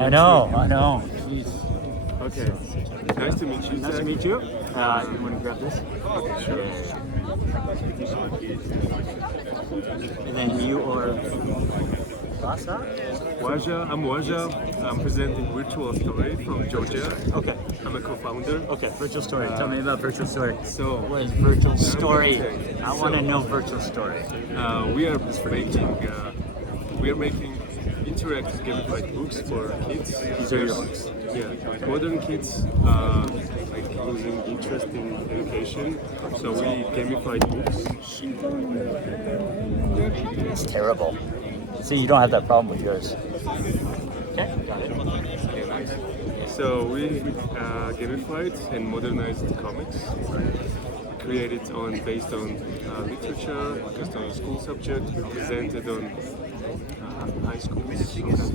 I know. Jeez. Okay. Nice to meet you. Nice to meet you. You want to grab this? Okay, sure. And then you or Lhasa? I'm Waja. I'm presenting Virtual Story from Georgia. Okay. I'm a co-founder. Okay, Virtual Story. Tell me about Virtual Story. So, What is Virtual Story? I want to know Virtual Story. We are making interactive gamified books for kids. These are your books. Yeah, modern kids like losing interest in education. So we gamified books. It's terrible. See, you don't have that problem with yours. Okay, got it. Okay, nice. So we gamified and modernized comics. Created based on literature, based on school subject. We presented on high schools,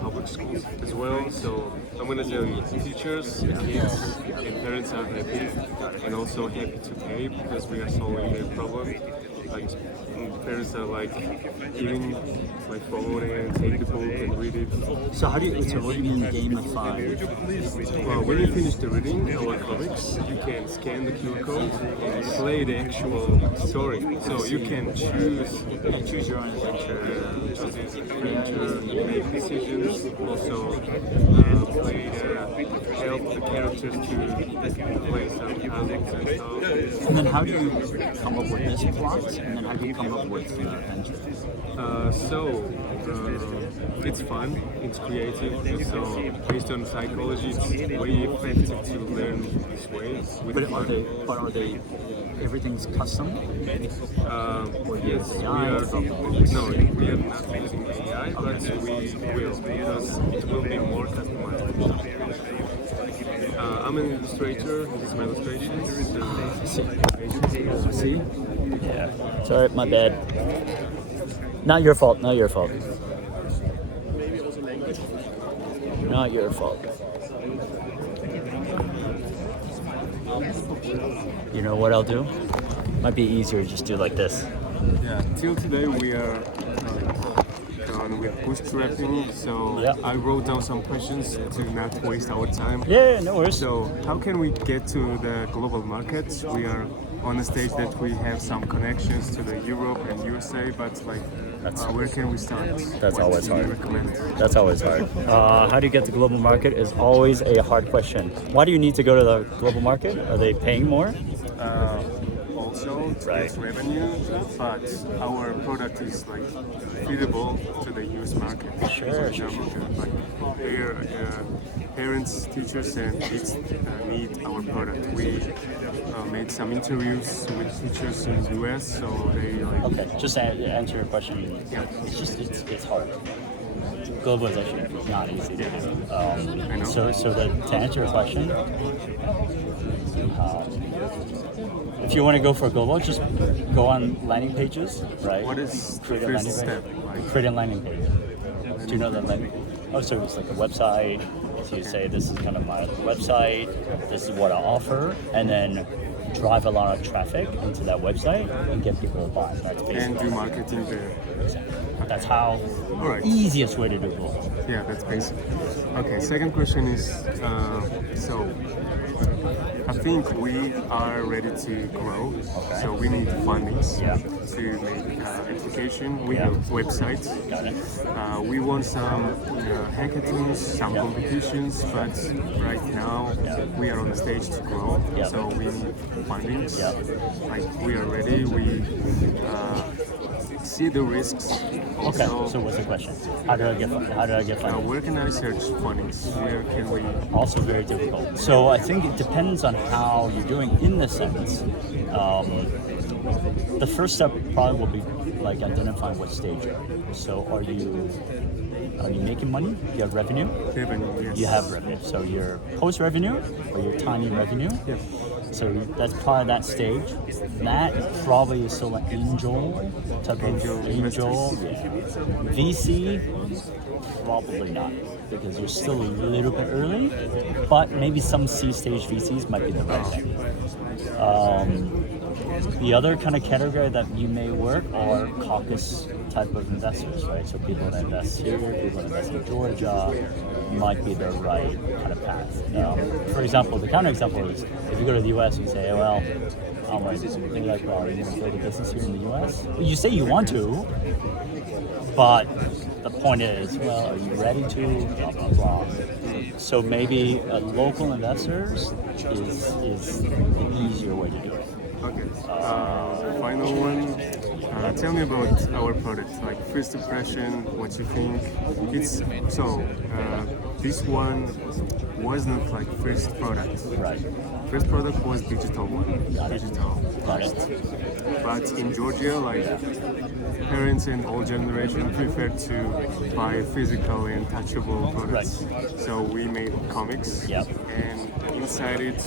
public schools as well. So I'm gonna tell you, teachers, kids, and parents are happy, and also happy to pay because we are solving their problem. Like parents are like giving my phone and take the book and read it. So what do you mean gamify? Well, when you finish the reading our comics, you can scan the QR code and play the actual story. So you can choose your own adventure. Make decisions, also help the characters to play some puzzles and stuff. And then how do you come up with this plot? And then how do you come up with the adventure? It's fun, it's creative, so based on psychology, it's way effective to learn this way. But are they everything's custom? Yes, we are not using AI, but we will because it will be more customized. I'm an illustrator. This is my illustration. See? Yeah. Sorry, my bad. Not your fault. Not your fault. Not your fault. You know what I'll do? Might be easier to just do like this. Yeah. Till today we are done with bootstrapping. So Yeah. I wrote down some questions to not waste our time. Yeah, no worries. So how can we get to the global market? We are on the stage that we have some connections to the Europe and USA, but like where can we start? That's What always do you hard. recommend? That's always hard. How do you get to global market is always a hard question. Why do you need to go to the global market? Are they paying more? Also, Right. it's revenue, but our product is like feasible to the US market. Sure, For example, like their parents, teachers, and kids need our product. We made some interviews with teachers in the US, so they like. Okay, just to answer your question. Yeah. It's hard. Global is actually not easy to do. I know. To answer your question, if you want to go for global, just go on landing pages, right? What is the Create a first landing step? page. Create a landing page. Do you know that landing page? Oh, so it's like a website. So you say this is kind of my website. This is what I offer, and then drive a lot of traffic into that website and get people to buy. That's And basically. do marketing there. That's how Alright. easiest way to do global. Yeah, that's basic. Okay, second question is, so I think we are ready to grow, so we need fundings Yeah. to make application. We Yeah. have websites. Got it. We want some hackathons, some competitions, but right now we are on the stage to grow, Yeah. so we need fundings. Yeah. Like we are ready. We see the risks. Okay. Also, So what's the question? How do I get funding? where can I search fundings? Where can we? Also very difficult. So I think it depends on how you're doing in this sense. The first step probably will be like identifying what stage you're in. So are you making money? You have revenue? Revenue, yes. You have revenue. So your post revenue or your tiny revenue? Yeah. So that's probably that stage. That probably is still an angel type of angel. Yeah. VC probably not, because you're still a little bit early, but maybe some C-stage VCs might be the right thing. The other kind of category that you may work are caucus type of investors, right? So people that invest here, people that invest in Georgia, might be the right kind of path. For example, the counterexample is if you go to the US and say, well, I'm like, you're like, well, are you going to build a business here in the US? Well, you say you want to, but the point is, well, are you ready to? Blah, blah, blah. So maybe local investors is an easier way to do it. Okay. Final one. Tell me about our product. Like first impression, what you think. It's so. This one was not like first product. Right. First product was digital one. Got it. Digital. Got it. But in Georgia, like parents in all generation prefer to buy physical and touchable products. Right. So we made comics. Yep. And inside it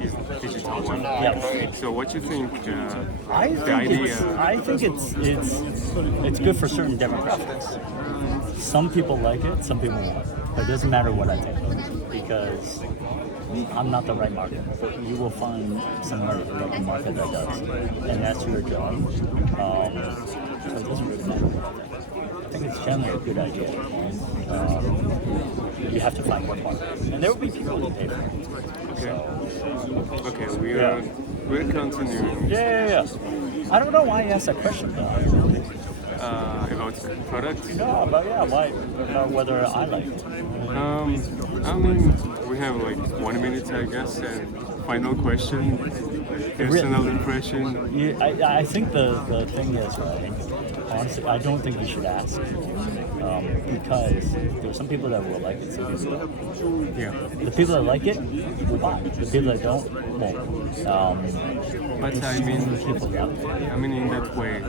is digital one. Yep. So what you think? I the think idea. it's good for certain demographics. Some people like it, some people won't. But it doesn't matter what I think, because I'm not the right market. But you will find somewhere in the market that does, and that's your job. So it doesn't really matter what I think. I think it's generally a good idea. You have to find one market, and there will be people who pay for it. Okay, we're continuing. Yeah. I don't know why you asked that question though. About product. No, but yeah, why? About whether I like it. I mean, we have like 1 minute, I guess, and final question, personal impression. I think the thing is, right, honestly, I don't think you should ask. Because there's some people that will like it, some people don't. Yeah. The people that like it will buy. The people that don't won't. But I mean, people love it. I mean, in that way,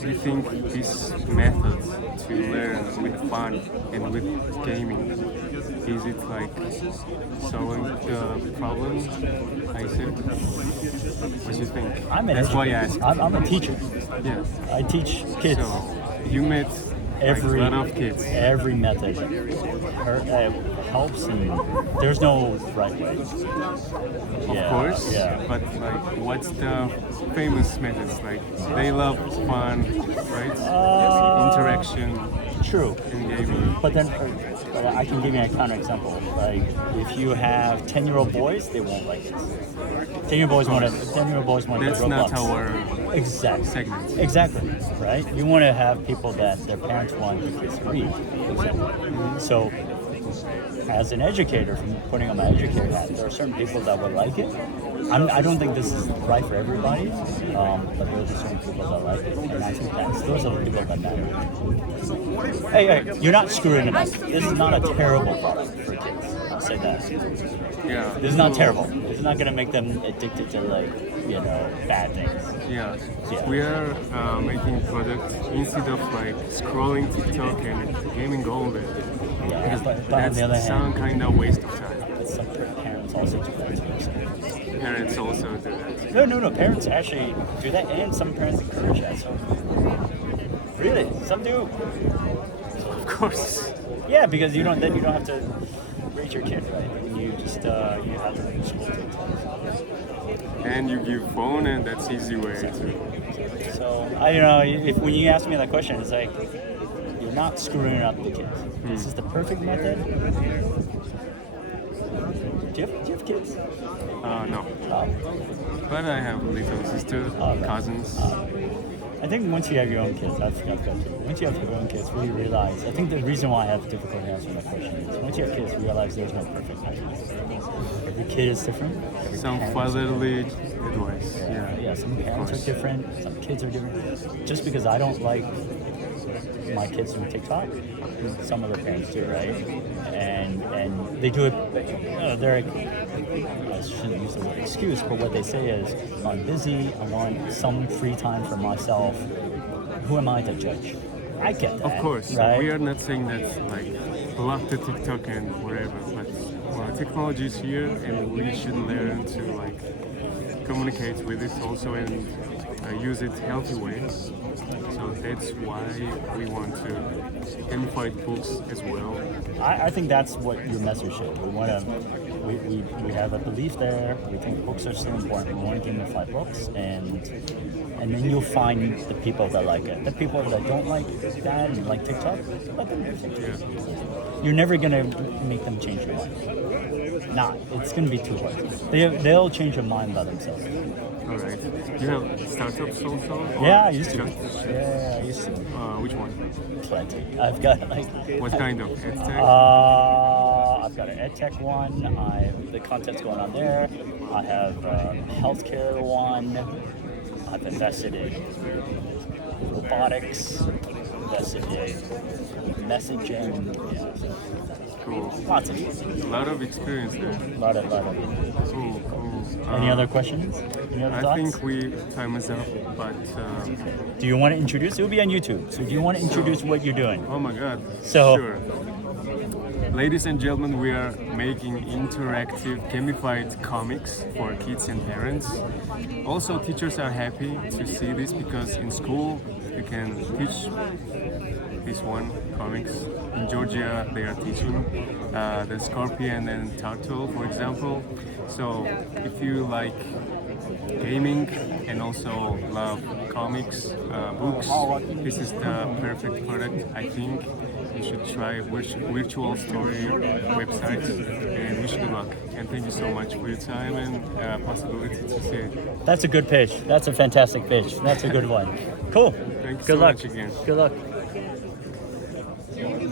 do you think this method to learn with fun and with gaming, is it like solving the problem I said? What do you think? That's why I asked. I'm a teacher. Yeah. I teach kids. So you met Every like, a lot of kids. Every method helps, and there's no right way. Of course. Yeah. But like, what's the famous methods? Like, they love fun, right? Interaction. True. In gaming. But then I can give you a counterexample. Like, if you have 10-year-old boys, they won't like it. 10-year-old boys want to. 10-year-old boys want to. That's not our exact segment. Exactly. Right. You want to have people that their parents want the kids to read. So, as an educator, from putting on my educator hat, there are certain people that will like it. I don't think this is right for everybody, but there are certain people that like it, and I think those are the people that matter. Hey, you're not screwing it up. This is not a terrible product for kids. I'll say that. Yeah. This is not terrible. It's not going to make them addicted to bad things. Yeah. We are making product instead of like scrolling TikTok and gaming all day. Yeah, but on That's the other some hand, kind of waste of time. some parents also do that too. Parents also do that. No. Parents actually do that, and some parents encourage that. So, really, some do. Of course. Yeah, because you don't have to raise your kid, right? You just you have to make school. And you give phone, and that's easy way to. So if when you ask me that question, it's like you're not screwing up the kids. This is the perfect method. Do you have kids? No. But I have little sister, cousins. I think once you have your own kids, I forgot that too. Once you have your own kids, we realize, I think the reason why I have difficulty answering that question is once you have kids, you realize there's no perfect method. Every kid is different. Some fatherly advice. Yeah, some parents are different, some kids are different. Just because I don't like my kids from TikTok, some of the parents do, right? And they do it, I shouldn't use the word excuse, but what they say is, I'm busy, I want some free time for myself. Who am I to judge? I get that. Of course, right? we are not saying that like block the TikTok and whatever, but technology is here and we should learn to like communicate with it also and use it healthy way. So that's why we want to gamify books as well. I think that's what your message is. We want to, we have a belief there. We think books are still important. We want to gamify books, and then you'll find the people that like it. The people that don't like that and like TikTok, let them do TikTok. You're never gonna make them change your mind. Not. It's gonna be too hard. They'll change your mind by themselves. All right. You have startups also? Or Yeah, I used to. just- Yeah, I used to. Which one? Plenty. I've got like. What kind of edtech? I've got an edtech one. The content's going on there. I have a healthcare one. I've invested in robotics. Invested in messaging. Yeah. Cool. Lots of A lot of experience there. lot of. Cool, cool. Any other questions? Any other I thoughts? think time is up, but Do you want to introduce? It will be on YouTube. So do you want to introduce what you're doing? oh my god. So- Sure. Ladies and gentlemen, we are making interactive gamified comics for kids and parents. Also, teachers are happy to see this because in school you can teach this one comics. In Georgia, they are teaching the scorpion and turtle, for example. So if you like gaming and also love comics, books, this is the perfect product. I think you should try virtual story website, and wish you luck. And thank you so much for your time and possibility to see it. That's a good pitch. That's a fantastic pitch. That's a good one. Cool. Thank you Good so luck. much again. Good luck.